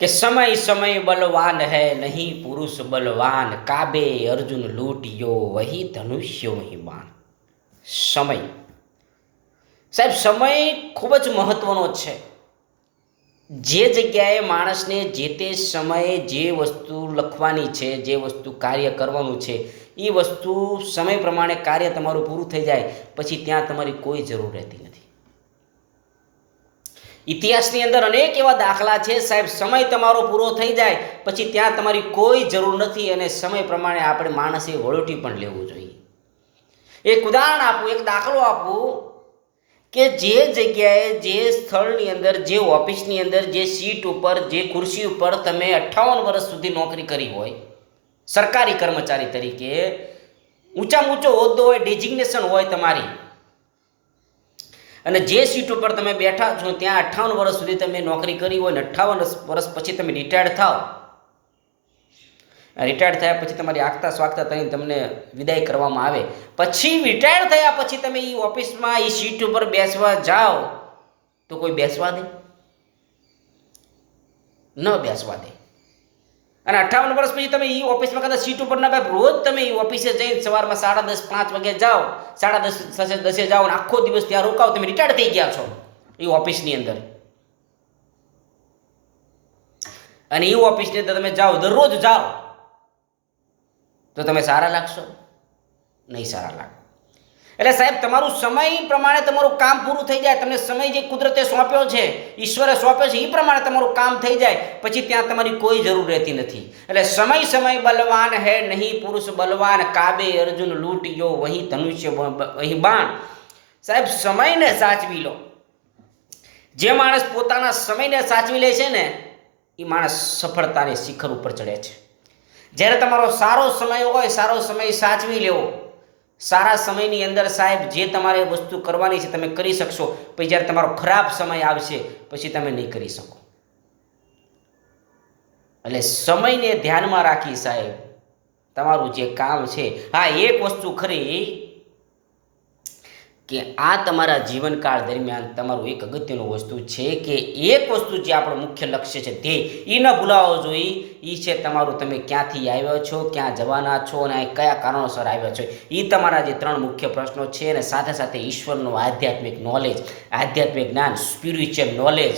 कि समय समय बलवान है नहीं पुरुष बलवान, काबे अर्जुन लूटियो वही धनुष्य वही बाण। સમય સાહેબ, સમય ખૂબ જ મહત્વનો છે. જે જગ્યાએ માણસને જે તે સમયે જે વસ્તુ લખવાની છે, જે વસ્તુ કાર્ય કરવાનું છે, એ વસ્તુ સમય પ્રમાણે કાર્ય તમારું પૂરું થઈ જાય પછી ત્યાં તમારી કોઈ જરૂર રહેતી નથી. ઇતિહાસની અંદર અનેક એવા દાખલા છે સાહેબ, સમય તમારો પૂરો થઈ જાય પછી ત્યાં તમારી કોઈ જરૂર નથી અને સમય પ્રમાણે આપણે માણસે વળોટી પણ લેવું જોઈએ. એક ઉદાહરણ આપું, એક દાખલો આપું કે જે જગ્યાએ, જે સ્થળની અંદર, જે ઓફિસની અંદર, જે સીટ ઉપર, જે ખુરશી ઉપર તમે 58 વર્ષ સુધી નોકરી કરી હોય, સરકારી કર્મચારી તરીકે ઊંચામાં ઊંચો હોદ્દો હોય, ડેઝિગ્નેશન હોય તમારી, અને જે સીટ ઉપર તમે બેઠા છો ત્યાં 58 વર્ષ સુધી તમે નોકરી કરી હોય ને 58 વર્ષ પછી તમે રિટાયર્ડ થાવ, રિટાયર્ડ થયા પછી તમારી આગતા સ્વાગતા થઈને તમને વિદાય કરવામાં આવે, પછી રિટાયર્ડ થયા પછી તમે એ ઓફિસમાં એ સીટ ઉપર બેસવા જાઓ તો કોઈ બેસવા દે? ન બેસવા દે. અને 58 વર્ષ પછી તમે એ ઓફિસમાં કદાચ સીટ ઉપર ના બેઠ, રોજ તમે એ ઓફિસે જઈને સવારમાં 10:30 5 વાગે જાઓ, 10:30 જાઓ અને આખો દિવસ ત્યાં રોકાવ, તમે રિટાયર્ડ થઈ ગયા છો એ ઓફિસની અંદર. અને એ ઓફિસની અંદર તમે જાઓ, દરરોજ જાઓ, તો તમે સારા લાગશો? નહીં સારા લાગો. એટલે સાહેબ, તમારું સમય પ્રમાણે તમારું કામ પૂરું થઈ જાય, તમને સમય જે કુદરતે સોંપ્યો છે, ઈશ્વરે સોંપ્યો છે, એ પ્રમાણે તમારું કામ થઈ જાય પછી ત્યાં તમારી કોઈ જરૂર રહેતી નથી. એટલે સમય સમય બલવાન હે નહીં પુરુષ બલવાન, કાબે અર્જુન લૂંટ્યો વહી ધનુષ્ય વહી બાણ. સાહેબ, સમયને સાચવી લો. જે માણસ પોતાના સમયને સાચવી લે છે ને એ માણસ સફળતાની શિખર ઉપર ચડે છે. જ્યારે તમારો સારો સમય હોય, સારો સમય સાચવી લેવો. સારા સમયની અંદર સાહેબ જે તમારે વસ્તુ કરવાની છે તમે કરી શકશો, પછી જ્યારે તમારો ખરાબ સમય આવશે પછી તમે નહીં કરી શકો. એટલે સમયને ધ્યાનમાં રાખી સાહેબ તમારું જે કામ છે. હા, એક વસ્તુ ખરી કે આ તમારા જીવનકાળ દરમિયાન તમારું એક અગત્યનું વસ્તુ છે કે એક વસ્તુ જે આપણું મુખ્ય લક્ષ્ય છે ધ્યેય, એ ન ભૂલાવો જોઈએ. એ છે તમારું તમે ક્યાંથી આવ્યા છો, ક્યાં જવાના છો અને કયા કારણોસર આવ્યા છો. એ તમારા જે 3 મુખ્ય પ્રશ્નો છે, અને સાથે સાથે ઈશ્વરનું આધ્યાત્મિક નોલેજ, આધ્યાત્મિક જ્ઞાન, સ્પિરિચ્યુઅલ નોલેજ,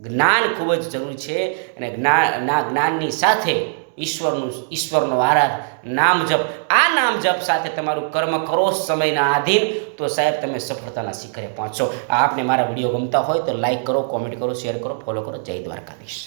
જ્ઞાન ખૂબ જ જરૂરી છે. અને જ્ઞાનની સાથે ઈશ્વરનો આરાધ, નામ જપ. આ નામ જપ સાથે તમારું કર્મ કરો સમયના આધીન, તો સાહેબ તમે સફળતાના શિખરે પહોંચશો. આપને મારા વિડીયો ગમતા હોય તો લાઈક કરો, કોમેન્ટ કરો, શેર કરો, ફોલો કરો. જય દ્વારકાધીશ.